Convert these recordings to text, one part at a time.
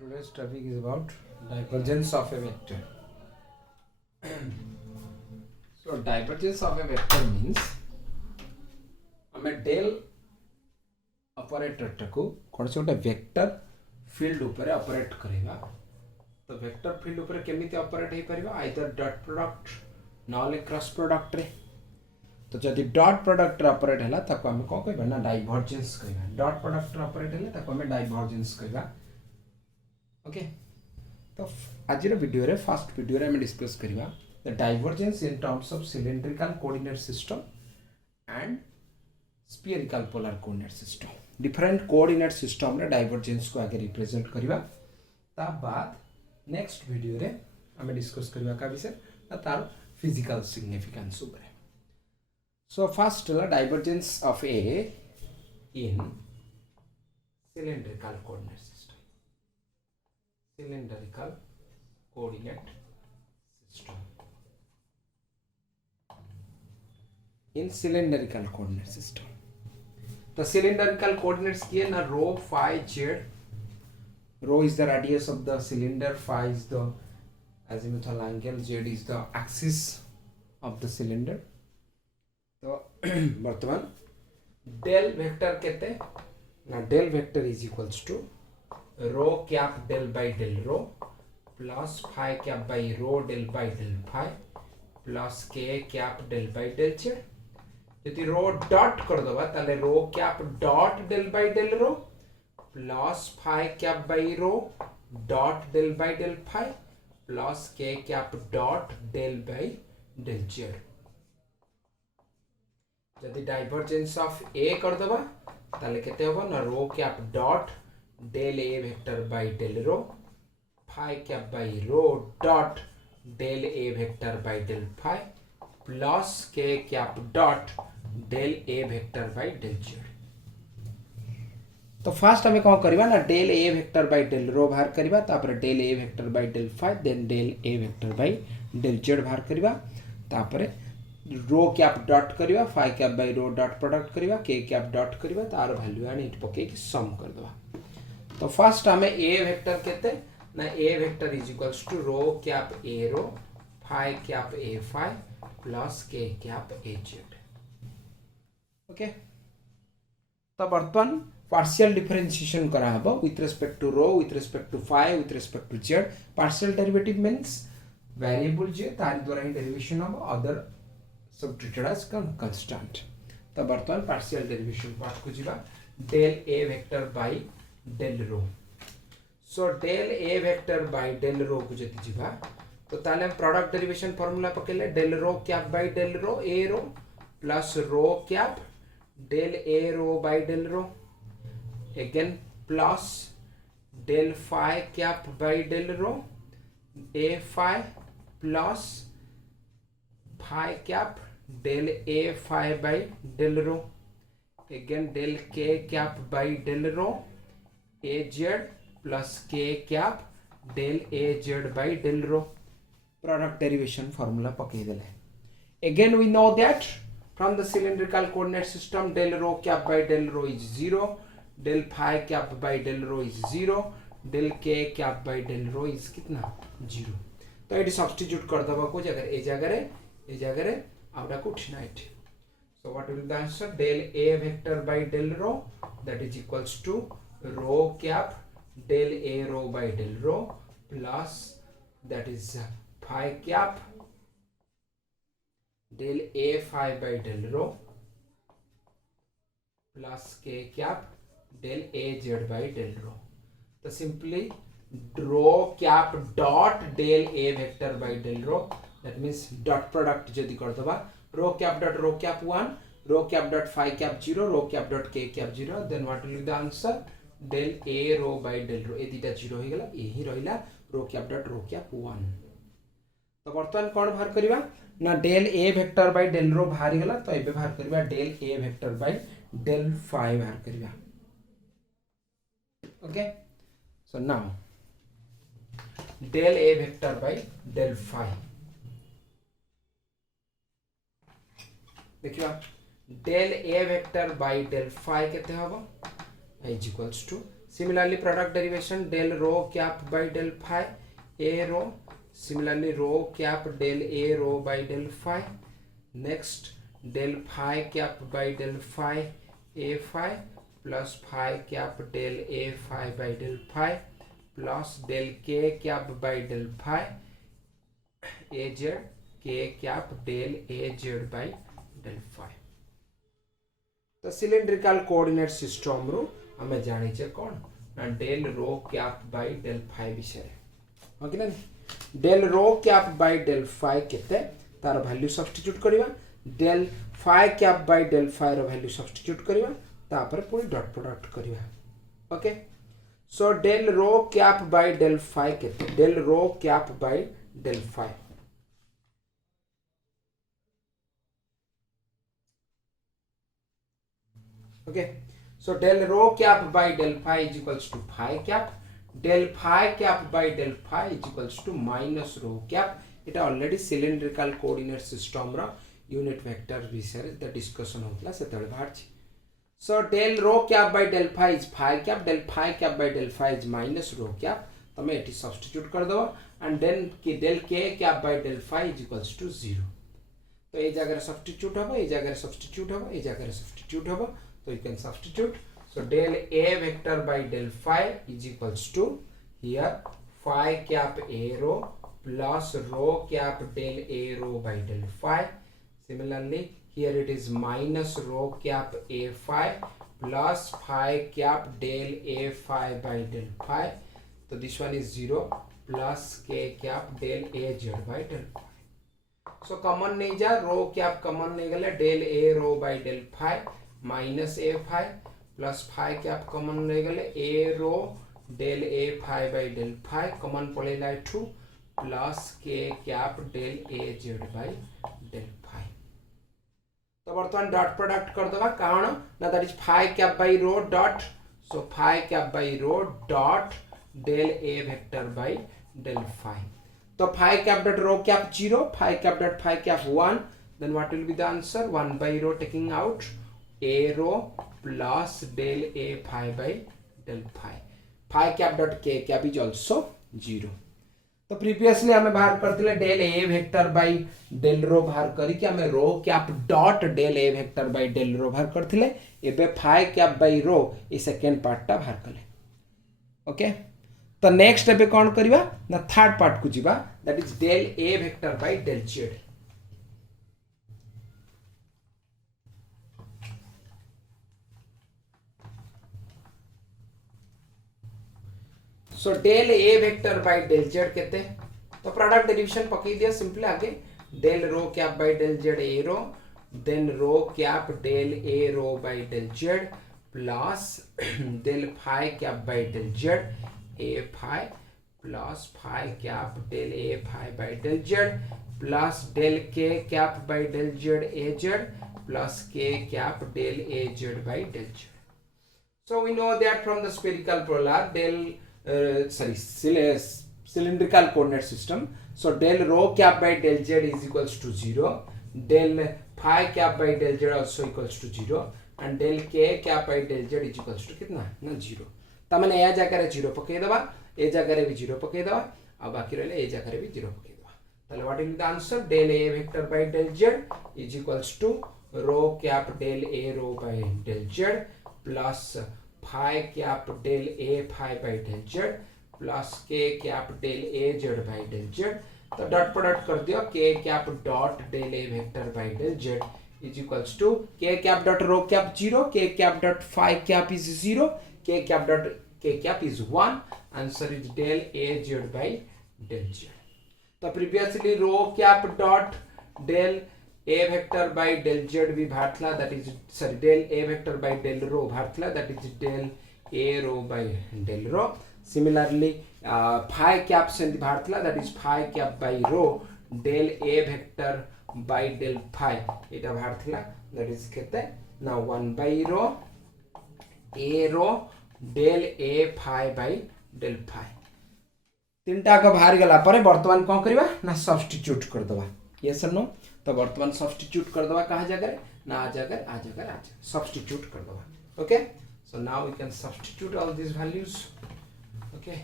Today's topic is about divergence of a vector. So divergence of a vector means हमें del operator टाको कौन से गोटे vector field ऊपर ऑपरेट करेगा तो वेक्टर फील्ड ऊपर केमिति ऑपरेट हे परिबा आइदर डॉट प्रोडक्ट नॉले क्रॉस प्रोडक्ट रे तो जदि डॉट प्रोडक्ट ऑपरेट हैला ताको हम को कहबा ना डाइवर्जेंस कहबा डॉट प्रोडक्ट ऑपरेट हैला ताको हम डाइवर्जेंस कहबा ओके तो आज वीडियो रे फर्स्ट वीडियो रे हम डिस्कस करबा the divergence in terms of cylindrical coordinate system and spherical polar coordinate system different coordinate system रे divergence को आगे रिप्रेजेंट करबा ता बाद नेक्स्ट वीडियो रे हम डिस्कस करबा का विषय तार फिजिकल सिग्निफिकेंस ऊपर सो फर्स्ट ला divergence of A in cylindrical coordinate system cylindrical coordinate system in cylindrical coordinate system the cylindrical coordinates की है ना rho phi z rho is the radius of the cylinder phi is the azimuthal angle z is the axis of the cylinder तो वर्तमान del vector कहते ना del vector is equals to rho cap del by del rho plus phi cap by rho del by del phi plus k cap del by del z यदि रो dot कर दबा ताले rho cap dot del by del rho plus phi cap by rho dot del by del phi plus के cap dot del by del z यदि divergence of A कर दबा ताले केते होबो ना rho cap dot del A vector by del rho phi cap by rho dot del A vector by del phi plus के cap dot del A vector by del z तो first हमें कौन करबा ना del A vector by del rho बाहर करबा तापर del A vector by del phi then del A vector by del Z बाहर करबा तापर रो कैप डॉट करबा phi cap by rho dot product करबा के कैप डॉट करबा तार वैल्यू आनी इट पके कि सम कर दबा तो फर्स्ट हमें ए वेक्टर केते ना A vector is equals to rho cap A rho phi cap A phi plus के कैप ए जेड ओके तो बर्तमान पार्शियल डिफरेंशिएशन करा हबो with respect to rho with respect to phi with respect to z partial derivative means variable जे तार द्वारा ही derivation of other सब ट्रीटेड एज कांस्टेंट तो बर्तमान पार्शियल डेरिवेशन पार्ट को जीवा del A vector by del rho so del A vector by del rho को जति जीवा तो ताले हम प्रोडक्ट डेरिवेशन फार्मूला पकेले del rho cap by del rho A rho plus rho cap del A rho by del rho again plus del phi cap by del rho A phi plus phi cap del A phi by del rho again del k cap by del rho A z plus के cap del A Z by del row product derivation formula पके देले again we know that from the cylindrical coordinate system del rho cap by del rho is 0 del phi cap by del rho is 0 del k cap by del rho is कितना 0 तो eighty substitute कर दबा को जगह रे outta को उठना eighty so what will be the answer del a vector by del rho that is equals to rho cap del a rho by del rho plus that is phi cap del a phi by del rho plus k cap del a z by del rho तो simply rho cap dot del a vector by del rho that means dot product जदि कर दबा rho cap dot 1 rho cap dot phi cap 0 rho cap dot k cap 0 then what will be the answer del a rho by del rho ए दिटा 0 हो गेला यही रहिला rho cap 1 तो बर्तमान कौन बाहर करबा ना del A vector by del rho बाहर गेला तो एबे बाहर करबा del A vector by del phi बाहर करबा okay so now del A vector by del phi देखिबा del A vector by del phi केते हबो is equals to Similarly, product derivation del rho cap by del phi a rho. Similarly, rho cap del a rho by del phi. Next, del phi cap by del phi a phi plus phi cap del a phi by del phi plus del k cap by del phi a z k cap del a z by del phi. तो cylindrical coordinate system रो हमें जानिचे कौन ना del rho cap by del phi विषय okay ना del rho cap by del phi केते तार वैल्यू सब्स्टिट्यूट करबा del phi cap by del phi रो वैल्यू सब्स्टिट्यूट करबा तापर पूरी डॉट प्रोडक्ट करबा okay so del rho cap by del phi केते del rho cap by del phi okay so del rho cap by del phi is equals to phi cap del phi cap by del phi is equals to minus rho cap এটা already cylindrical coordinate system র unit vector विषय the discussion होतला सेतळे बाहरछि सो del rho cap by del phi is phi cap del phi cap by del phi is minus rho cap तमे eighty substitute कर दो and then कि del k cap by del phi is equals to 0 तो ए जगह रे substitute हबो ए जगह रे सब्स्टिट्यूट हबो ए जगह रे सब्स्टिट्यूट हबो so you can substitute so del a vector by del phi is equals to here phi cap a rho plus rho cap del a rho by del phi similarly here it is minus rho cap a phi plus phi cap del a phi by del phi so this one is 0 plus k cap del a z by del phi so common नहीं जा rho cap common नहीं गले del a rho by del phi minus A phi plus phi cap common रह गले A rho del A phi by del phi common पड़ेला 2 plus के cap del A Z by del phi तो वर्तमान dot product कर दवा कारण ना that is phi cap by rho dot so phi cap by rho dot del A vector by del phi तो phi cap dot rho cap 0 phi cap dot phi cap 1 then what will be the answer 1 by rho taking out a rho plus del a phi by del phi phi cap dot k cap is also 0 तो previously हमें बाहर करथिले del a vector by del rho बाहर करी कि हमें rho cap dot del a vector by del rho बाहर करथिले एबे phi cap by rho A second part ता बाहर कले ओके तो नेक्स्ट एबे कोन करबा ना थर्ड पार्ट को जिबा that is del a vector by del z so del A vector by del z कहते तो प्रोडक्ट डेरिवेशन पकई दिया सिंपली आगे del rho cap by del z A rho then rho cap del A rho by del z plus del phi cap by del z A phi plus phi cap del A phi by del z plus del k cap by del z A z plus के cap del A Z by del Z so we know that from the spherical polar del cylindrical coordinate system so del rho cap by del z is equals to 0 del phi cap by del z also equals to 0 and del k cap by del z is equals to कितना ना 0 तमने या जगह रे 0 पके दबा ए जगह रे भी 0 पके दबा अब बाकी रहले ए जगह रे भी 0 पके दबा ताले what is the answer del a vector by del z is equals to rho cap del a rho by del z plus phi cap del a phi by del z plus k cap del a z by del z तो dot product कर दियो k cap dot del a vector by del z is equals to k cap dot rho cap 0 k cap dot phi cap is 0 k cap dot k cap is 1 answer is del a z by del z तो previously rho cap dot del a vector by del z भी भारतला that is sorry del a vector by del rho भारतला that is del a rho by del rho similarly phi cap से भारतला that is phi cap by rho del a vector by del phi এটা भारतला that is केते now 1 by rho a rho del a phi by del phi तीनटा का बाहर गला पर वर्तमान कोन करबा ना सब्स्टिट्यूट कर दबा यस और नो तो वर्तमान सब्स्टिट्यूट कर दबा कहा जगह ना आ जगह सब्स्टिट्यूट कर दबा okay So now we can substitute all these values. Okay,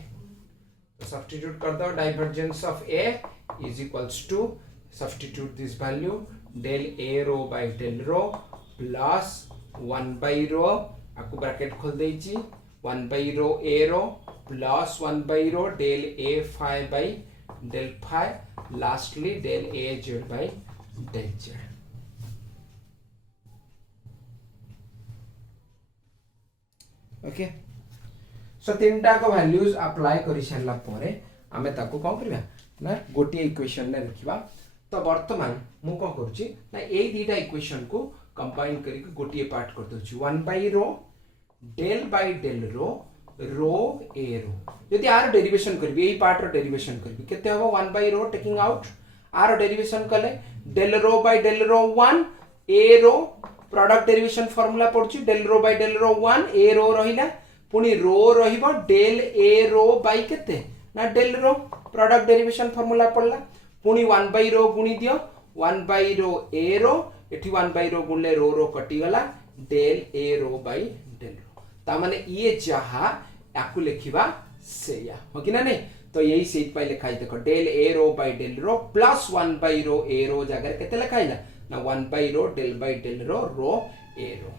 so substitute kar do. Divergence of A is equals to, substitute this value, del A rho by del rho plus 1 by rho, आपको bracket खोल देइछि, 1 by rho A rho plus 1 by rho del A phi by del phi, lastly del A z by del z. Okay, so तीनटा को values apply करि सारला परे आमे ताको कोन करबा ना गोटी इक्वेशन ने लिखिबा. तो वर्तमान मु कोन करूची ना एई दीटा इक्वेशन को कंबाइन करी के गोटी पार्ट कर दोची, 1 by rho del by del rho row A रो. यदि आर डेरिवेशन करबी, एई पार्ट रो डेरिवेशन करबी केते हबो 1 by rho taking out r derivation कले del rho by del rho 1 A rho product derivation formula पड़छि del rho by del rho 1 A rho रहिला, पुनी रो रहिबो del a रो by केते ना del रो प्रोडक्ट डेरिवेशन फार्मूला पड़ला, पुनी 1 by rho गुणी दियो 1 by rho a रो, एठी 1 by rho गुणले रो कटि गला del a rho by del रो. ता माने ये जहा याकु लिखिबा सेया हो कि ना नहीं. तो यही सेट पाइ लिखाइ देखो del a rho by del rho plus 1 by rho a rho जगह केते लिखाइला ना 1 by rho del by del row row a रो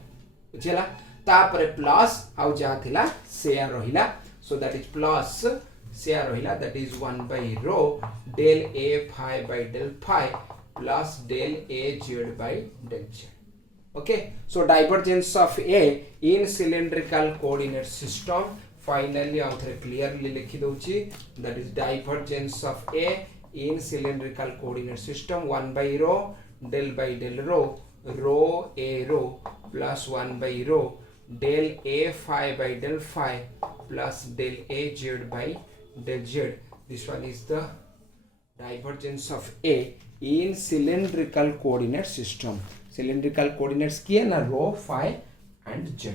बुझिला. तापरे प्लस आउ जहा थिला सेया रहिला, सो दैट इज प्लस सेया रहिला, that is 1 by rho del a phi by del phi plus del a z by del z. Okay, so divergence of A in cylindrical coordinate system finally आउथरे clearly लिखि दोछि, that is divergence of A in cylindrical coordinate system 1 by rho del by del rho rho a rho plus 1 by rho del a phi by del phi plus del a z by del z. This one is the divergence of A in cylindrical coordinate system. Cylindrical coordinates किए ना rho phi and z.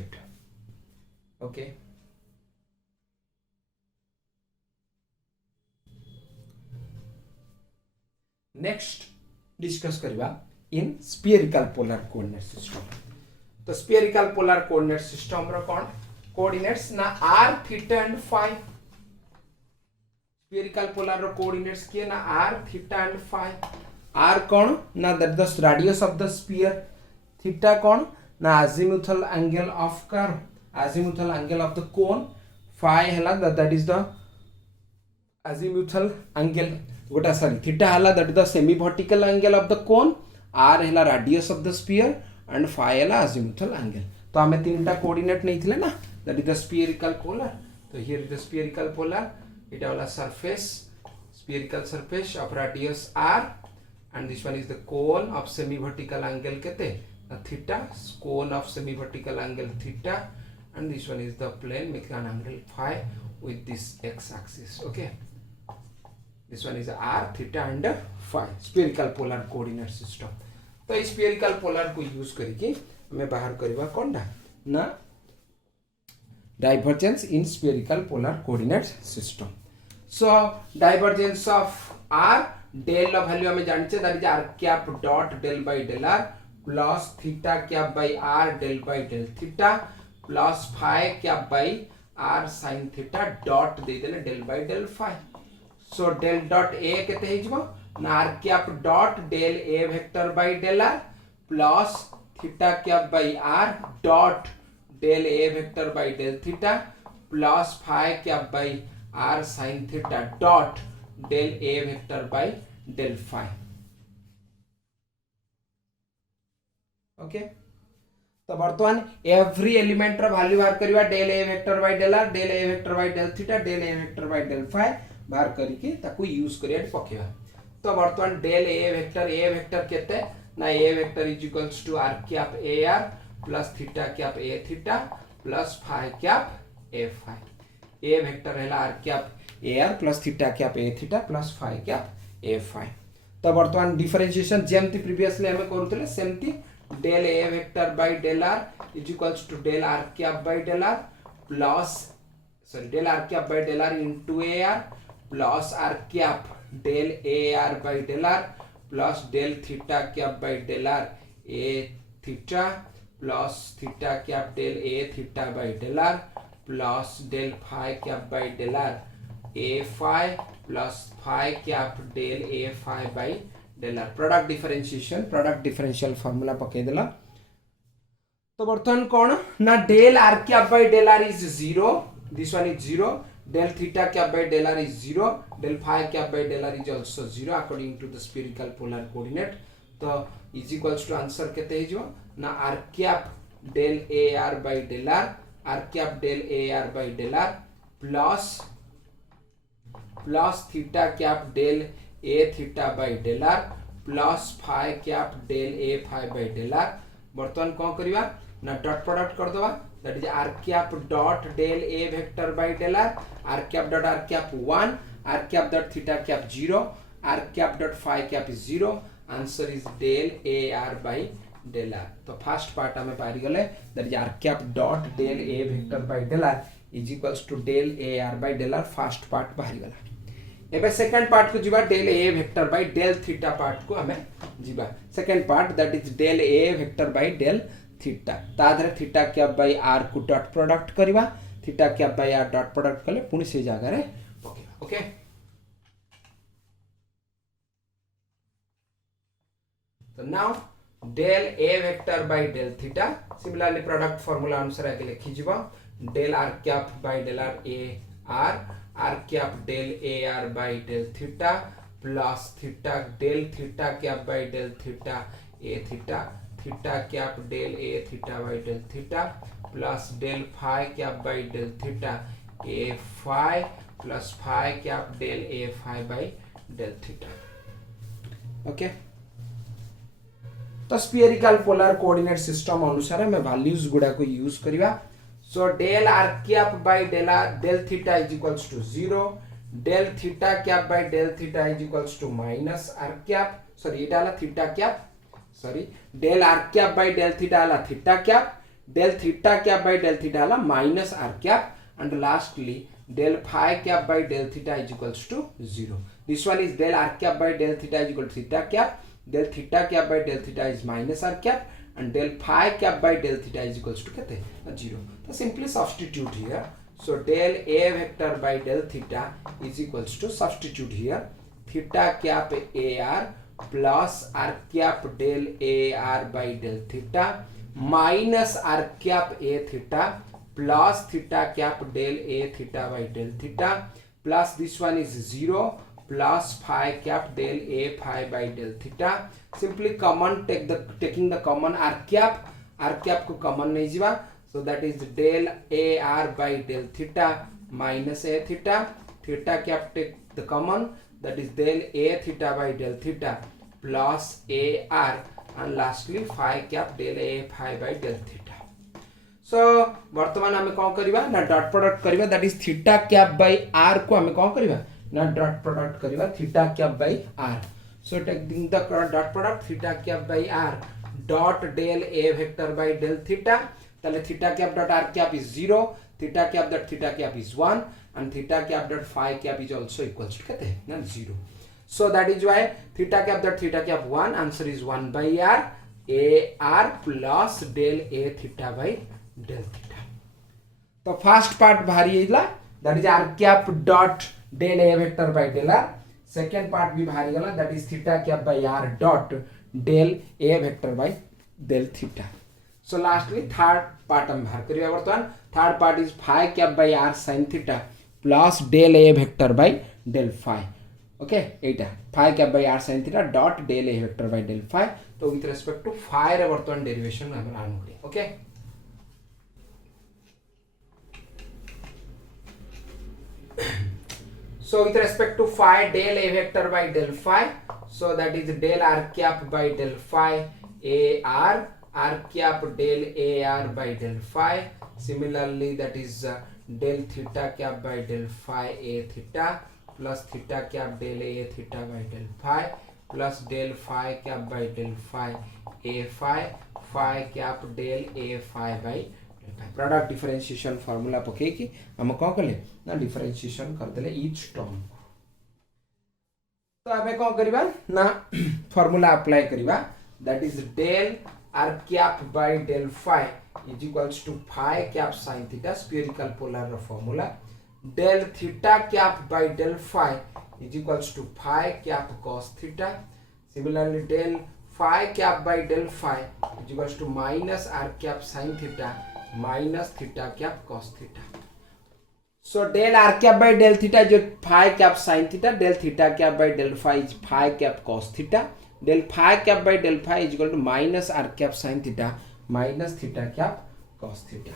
Okay, next discuss करिबा in spherical polar coordinate system. तो spherical polar coordinate system रो कोन coordinates ना r theta and phi. spherical polar row coordinates किए ना r theta and phi. r कोन ना that the radius of the sphere, theta कोन ना azimuthal angle of curve, azimuthal angle of the cone, phi हला that is the azimuthal angle गोटा sorry theta हला that is the semi vertical angle of the cone, r हला radius of the sphere and phi हला azimuthal angle. तो हमें तीनटा coordinate नहीं थिले ना, that is the spherical polar. तो here is the spherical polar, it वाला surface, spherical surface of radius r, and this one is the cone of semi vertical angle केते theta, cone of semi vertical angle theta, and this one is the plane making an angle phi with this x axis. Okay, this one is r theta and phi, spherical polar coordinate system. तो इस spherical polar को use करके हमें बाहर करबा कोनडा ना divergence in spherical polar coordinate system. So divergence of r, del value हमें जानचे, that is r cap dot del by del r plus theta cap by r del by del theta plus phi cap by r sin theta dot दे देले del by del phi. So del dot a केते हिजबो ना r cap dot del a vector by del r plus theta cap by r dot del a vector by del theta plus phi cap by r sin theta dot del a vector by del phi. Okay, तो वर्तमान every element रो value बाहर करबा del a vector by del r, del a vector by del theta, del a vector by del phi बाहर करके ताकू use करिया पकेबा. तो वर्तमान del a vector केते ना a vector is equals to r cap ar plus theta cap a theta plus phi cap a phi. a vector है r cap ar plus theta cap a theta plus phi cap a phi. तो वर्तमान differentiation जेमती previously हमें करूतले सेमती del a vector by del r is equals to del r cap by del r plus del r cap by del r into ar plus r cap del ar by del r plus del theta cap by del r a theta plus theta cap del A theta by del R plus del phi cap by del R A phi plus phi cap del A phi by del R. Product differential formula पके देला. तो बर्तमान कौन ना del R cap by del R is 0. This one is 0. Del theta cap by del R is 0. Del phi cap by del R is also 0 according to the spherical polar coordinate. तो is equals to answer केते हे जो ना R cap del AR by del R cap del AR by del R plus theta cap del A theta by del R plus phi cap del A phi by del R. बर्तमान कौन करिवा ना dot product कर दवा. That is r cap dot del A vector by del R cap dot r cap 1, r cap dot theta cap 0, r cap dot phi cap is 0. Answer is del AR by del R. तो first part हमें पारी गले. That is r cap dot del A vector by del R is equals to del AR by del R. First part पारी गला. एबे second part को जीवा del A vector by del theta part को हमें जीवा. Second part that is del A vector by del theta. ताधरे theta cap by r को डॉट प्रोडक्ट करिवा. Theta cap by r dot product कले पुनी से जगह रे पकेबा. ओके तो now del A vector by del theta. Similarly product formula अनुसार आगे लिखि जिवो del r cap by del r A r cap del AR by del theta plus theta del theta cap by del theta A theta theta cap del A theta by del theta plus del phi cap by del theta A phi plus phi cap del A phi by del theta. Okay. तो spherical polar coordinate system अनुसार हमें values गुडा को use करिवा. So del r cap by del theta is equals to 0. del theta cap by del theta is equals to minus r cap. Sorry এটা হলো theta cap. Sorry, del r cap by del theta ala theta cap, del theta cap by del theta ala minus r cap, and lastly del phi cap by del theta is equals to 0. This one is del r cap by del theta is equal to theta cap, del theta cap by del theta is minus r cap, and del phi cap by del theta is equals to kete 0. So simply substitute here. So del A vector by del theta is equals to substitute here theta cap AR plus r cap del AR by del theta minus r cap A theta plus theta cap del A theta by del theta plus this one is 0 plus phi cap del A phi by del theta. Simply common taking the common r cap को common नहीं जीवा. So that is del AR by del theta minus A theta. Theta cap take the common. That is del A theta by del theta plus AR and lastly phi cap del A phi by del theta. So वर्तमान हमें कौन करिवा ना dot product करिवा. That is theta cap by R को हमें कौन करिवा ना डॉट प्रोडक्ट करिवा theta cap by R. So taking the dot product theta cap by R dot del A vector by del theta. ताले theta cap dot R cap is 0. Theta cap dot theta cap is 1 and theta cap dot phi cap is also equals to कहते हैं ना 0. So that is why theta cap dot theta cap 1 answer is 1 by R AR plus del A theta by del theta. तो first part भारी इला that is R cap dot del A vector by del R. Second part भी भारी गला that is theta cap by R dot del A vector by del theta. So lastly third part हम भार करिया वर्तमान. Third part is phi cap by R sin theta plus del A vector by del phi. Okay, Etah phi cap by R sin theta dot del A vector by del phi. तो with respect to phi रे वर्तमान derivation हम आरंभ करिए. Okay. So with respect to phi del A vector by del phi, so that is del R cap by del phi AR r cap del AR by del phi. Similarly that is del theta cap by del phi A theta plus theta cap del A theta by del phi plus del phi cap by del phi A phi cap del A phi by product differentiation formula पके कि हम कौन कले ना differentiation कर देले each term. तो हमें कौन करिबा ना formula apply करिबा that is del r cap by del phi is equals to phi cap sin theta, spherical polar formula. Del theta cap by del phi is equals to phi cap cos theta. Similarly, del phi cap by del phi is equals to minus r cap sin theta minus theta cap cos theta. So del r cap by del theta is phi cap sin theta, del theta cap by del phi is phi cap cos theta, del phi cap by del phi is equal to minus r cap sin theta minus theta cap cos theta.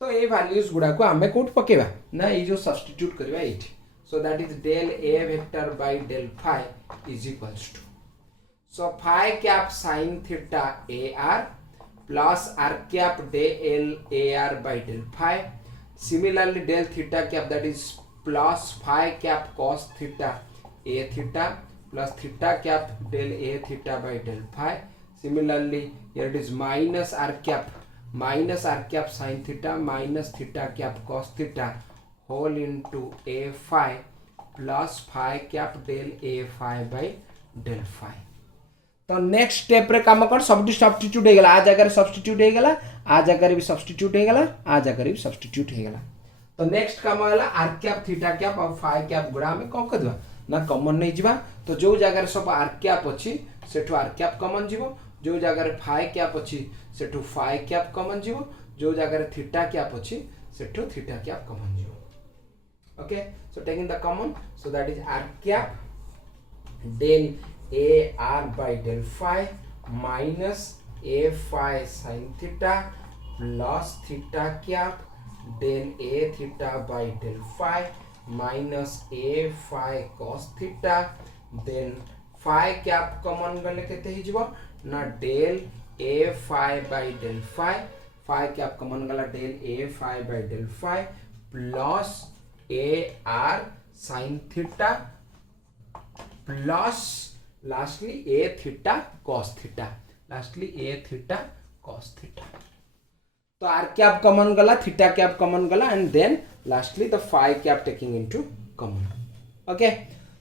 तो ये values गुड़ा को आमे coat पकेबा ना ये जो substitute करबा एठी. So that is del a vector by del phi is equals to, so phi cap sin theta ar plus r cap del ar by del phi. Similarly, del theta cap, that is plus phi cap cos theta a theta plus theta cap del a theta by del phi. Similarly, here it is minus r cap sin theta minus theta cap cos theta whole into a phi plus phi cap del a phi by del phi. तो next step रे काम कर सब substitute हे गला, आ जगह substitute हे गला, आ जगह भी सब्स्टिट्यूट हे गला, आ जगह भी सब्स्टिट्यूट हे गला. तो नेक्स्ट काम होला आर कैप थीटा कैप और फाई कैप गुड़ा में कौन कर दवा ना कॉमन नहीं जीवा. तो जो जगह सब आर कैप अछि सेठो आर कैप कॉमन जीवो, जो जगह फाई कैप अछि सेठो फाई कैप कॉमन जीवो, जो जगह थीटा कैप अछि सेठो थीटा कैप कॉमन जीवो. Okay, so taking the common, so that is r cap del a r by del phi minus a phi sin theta plus theta cap del a theta by del phi minus a phi cos theta. Then phi cap common गले केते ही जीवो ना del a phi by del phi, phi cap common गला del a phi by del phi plus a r sin theta plus lastly a theta cos theta, lastly a theta cos theta. तो r cap common गला, theta cap common गला, and then lastly the phi cap taking into common. Okay,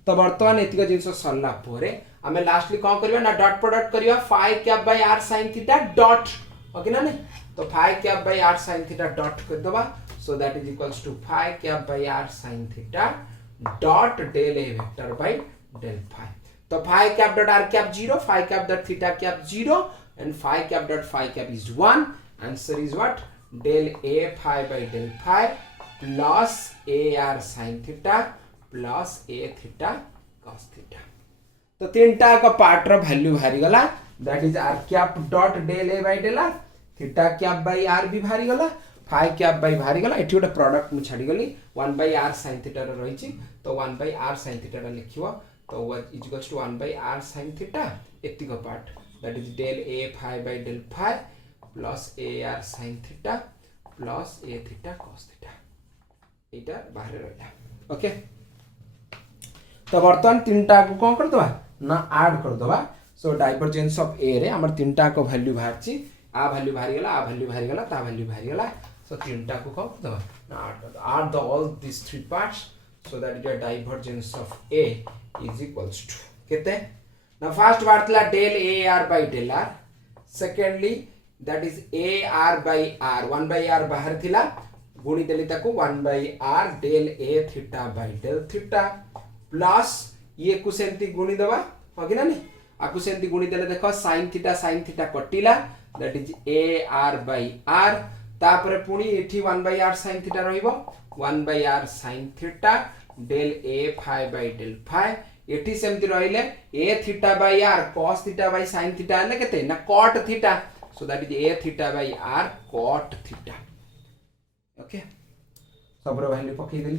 तो वर्तमान एतिक जिंस सरला परे आमे lastly कोन करबा ना dot product करिया phi cap by r sin theta dot. Okay ना ने, तो phi cap by r sin theta dot कर दबा. So that is equals to phi cap by r sin theta dot del a vector by del phi. So phi cap dot r cap 0, phi cap dot theta cap 0, and phi cap dot phi cap is 1. Answer is what? Del a phi by del phi plus a r sin theta plus a theta cos theta. तो तीनटा का part रो value भारी गला, that is r cap dot del a by del r, theta cap by r भी भारी गला, phi cap by भारी गला. एठी गोटे प्रोडक्ट मु छाडी गली 1 by r sin theta रो रहिछि, तो 1 by r sin theta रा लिखिबो. तो what is equals to 1 by r sin theta एतिक part, that is del a phi by del phi plus a r sin theta plus a theta cos theta. एटा बाहर रहला. Okay, तो वर्तमान तीनटा को कोन कर दवा ना ऐड कर दवा. सो डाइवर्जेंस ऑफ ए रे हमर तीनटा को वैल्यू बाहरछि, आ वैल्यू बाहर गेला, आ वैल्यू बाहर गेला, ता वैल्यू बाहर गेला. So तीनटा को कोन कर दवा ना add the all these three parts, so that your divergence of A is equals to केते ना first बातला del a r by del r. Secondly, that is a r by r, 1 by r बाहर थिला गुणी देली ताको 1 by r del a theta by del theta plus ये को सेंती गुणी दबा हो कि ना नहीं, आकु सेंती गुणी देले देखो sin theta कटिला, that is a r by r. तापरे पुणी एठी 1 by r sin theta रहिबो, 1 by r sin theta del a phi by del phi. एठी सेमति रहिले a theta by r cos theta by sin theta आले केते ना cot theta, so that is a theta by r cot theta. Okay, सब रो value पकई देली.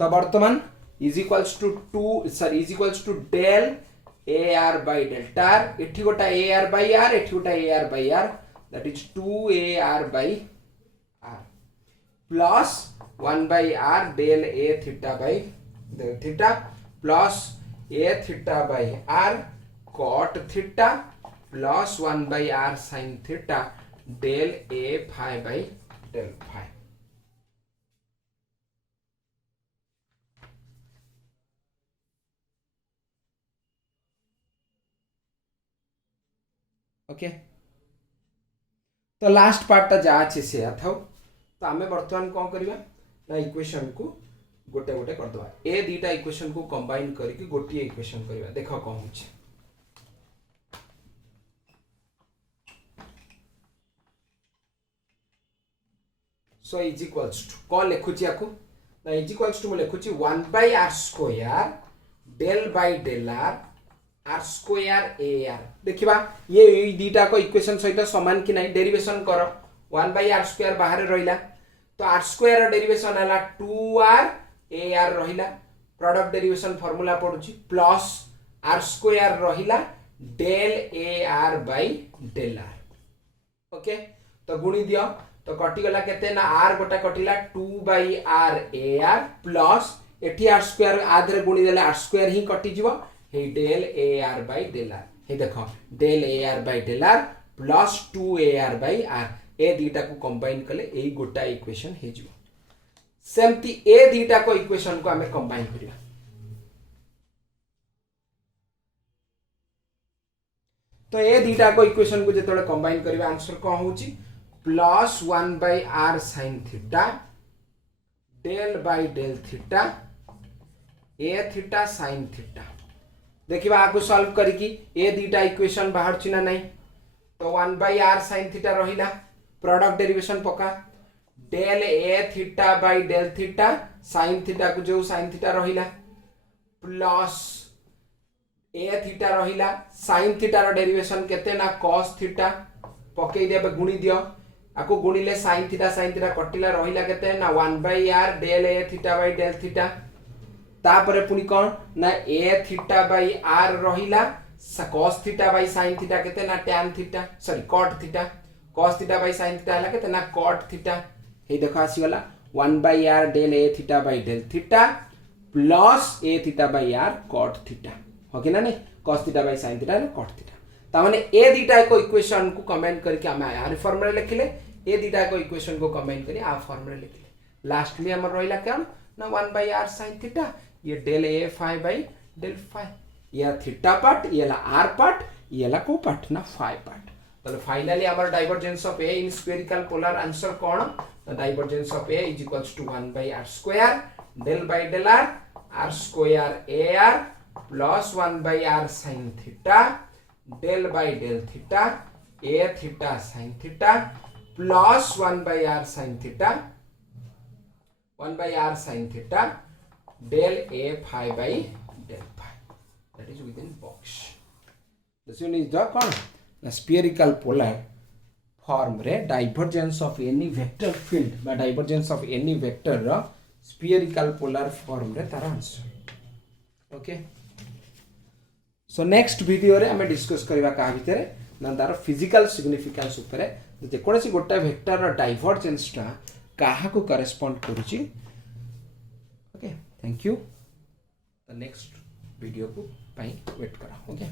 तो वर्तमान is equals to 2 sorry is equals to del ar by delta r. एठी गोटा ar by r, एठी गोटा ar by r, that is 2ar by r plus 1 by r del a theta by del theta plus a theta by r cot theta plus 1 by r sin theta del a phi by del phi. Okay, तो last पार्टा जा अच्छे से था तो आम बर्तमान कौन करवा ना इक्वेशन को गोटे गोटे करदे ए दीटा इक्वेशन को कंबाइन करके गोटे इक्वेशन करवा देख कौन हो सो इज इक्वल्स टू कौन लिखुची या ना इज इक्वल्स टू लिखुची 1/r² del by del r square A r देखिबा ये दीटा को इक्वेशन सहित समान कि नहीं डेरिवेशन कर 1/r² बाहर रहिला तो r² डेरिवेशन हला 2r ए आर रहिला प्रोडक्ट डेरिवेशन फार्मूला पडुची प्लस r² रहिला del A r by del r okay तो गुणी दियो तो कटि गला केते ना r गोटा कटिला 2/r ए आर प्लस एठी r² आधरे गुणी देले r² ही कटि जीवो हे del A r by del r हे देखो del A r by del r plus 2 A r by r A दीटा को कंबाइन कले एई गोटा इक्वेशन हे जीवो सेमती ए दीटा को इक्वेशन को हमें कंबाइन करिया तो ए दीटा को इक्वेशन को जेतोले कंबाइन करिवा आंसर कोन होची plus 1/r sin theta del by del theta A theta sin theta देखिबा आको सॉल्व करिकी ए दीटा इक्वेशन बाहर चिना नहीं तो 1/r sin थीटा रहिला प्रोडक्ट डेरिवेशन पका del A theta by del theta sin theta को जो sin थीटा रहिला प्लस ए थीटा रहिला sin थीटा रो डेरिवेशन केते ना cos थीटा पकई देबे गुणी दियो आको गुणिले sin थीटा कटिला रहिला केते ना 1/r del A theta by del theta तापरे पुनी कोन ना ए थीटा बाय आर रहिला cos theta by sin theta केते ना tan theta sorry cot theta cos theta by sin theta हला केते ना cot थीटा हे देखो आसी गला 1/r del A theta by del theta plus A theta by R cot theta हो कि ना नहीं cos theta by sin theta cot theta ता माने ए दीटा को इक्वेशन को कमेंट करके हम आर फॉर्मूला लिखले ए दीटा को इक्वेशन को कमेंट करी आ फॉर्मूला लिखले लास्टली हमर रहिला कोन ना 1/r sin थीटा ये del A phi by del phi ये थीटा पार्ट ये ला आर पार्ट ये ला को पार्ट ना फाइ पार्ट तो फाइनली हमारा divergence of A in spherical polar answer कोन the divergence of A is equals to 1/r² del by del r² A R plus 1/r sin theta del by del theta A theta sin theta plus 1/r sin theta 1/r sin theta del a phi by del phi that is within box this one is the con the spherical polar form re divergence of any vector field by divergence of any vector ra spherical polar form re tar answer okay so next video re hame discuss kariba ka bhitere na tar physical significance upare je konosi gotta vector ra divergence ta kaha ko correspond karuchi okay thank you the next video को पाई wait करा okay